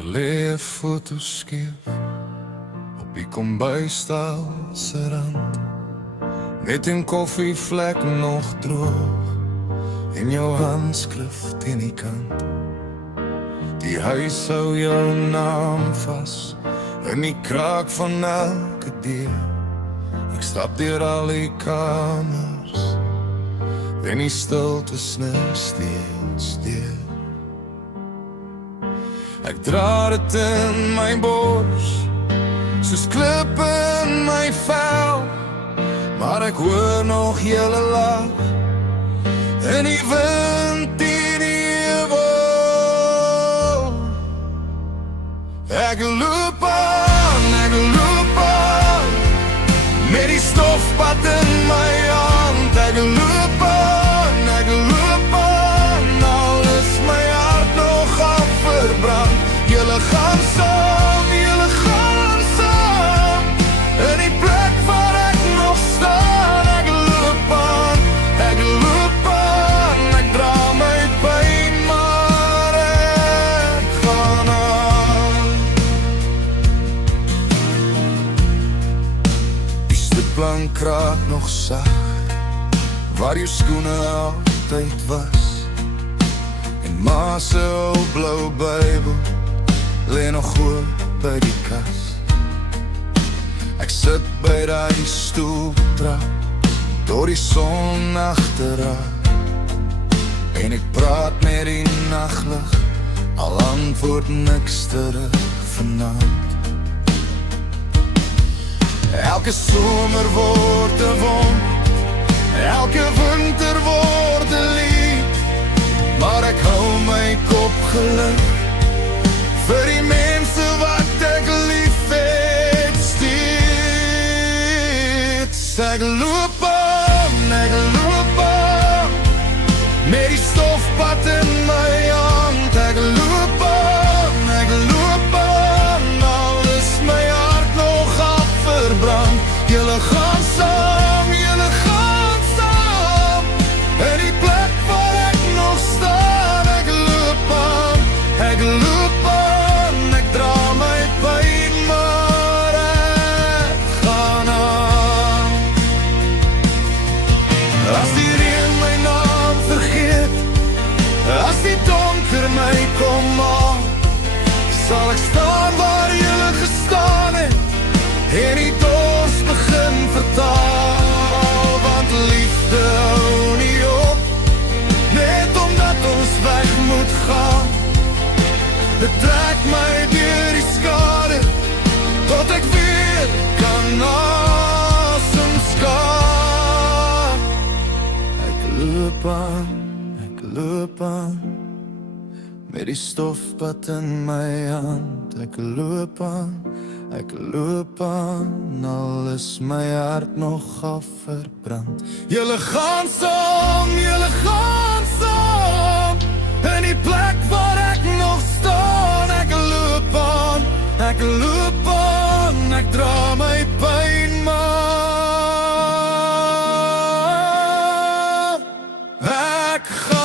Daar lê 'n foto skief op die kombuisstal se rand, net 'n koffievlek nog droog en jou handskrif teen die kant. Die huis hou jou naam vas in die kraak van elke deur. Ek stap deur al die kamers en die stilte snel steeds deur. Ek dra dit in my bors soos klippe in my vel, maar ek hoor nog julle lag en die wind in die heuwel. Ek loop aan, met die stofpad in my hand. Ek loop aan, al is my hart nog afverbrand. Julle gaan saam, in die plek waar ek nog staan. Ek loop aan, ek dra my pyn, maar ek gaan aan. Die stoepplank kraak nog sag, waar jou skoene altyd was, en ma se ou blou Bybel lê nog goed by die kas. Ek sit by die stoeltrap door die son agteraan, en ek praat met die naglig, al antwoord niks terug vanaand. Elke somer word 'n wond, elke winter word 'n lied, maar ek hou my kop gelig vir die mense wat ek lief het steeds. Ek loop aan, met die stofpad in my hand. Ek loop aan, al is my hart nog afverbrand. Julle gaan saam, in die plek waar ek nog staan. Ek loop aan, ek dra my pyn, maar ek gaan aan. As die reën my naam vergeet, as die donker my kom maak, sal ek staan waar julle gestaan het, en die dors begin vertaal. Want liefde hou nie op, net omdat ons weg moet gaan. Dit trek my deur die skade, tot ek weer kan asem skaar. Ek loop aan, met die stofpad in my hand. Ek loop aan, al is my hart nog afverbrand. Julle gaan saam, in die plek waar ek nog staan. Ek loop aan, ek dra my pyn, maar ek gaan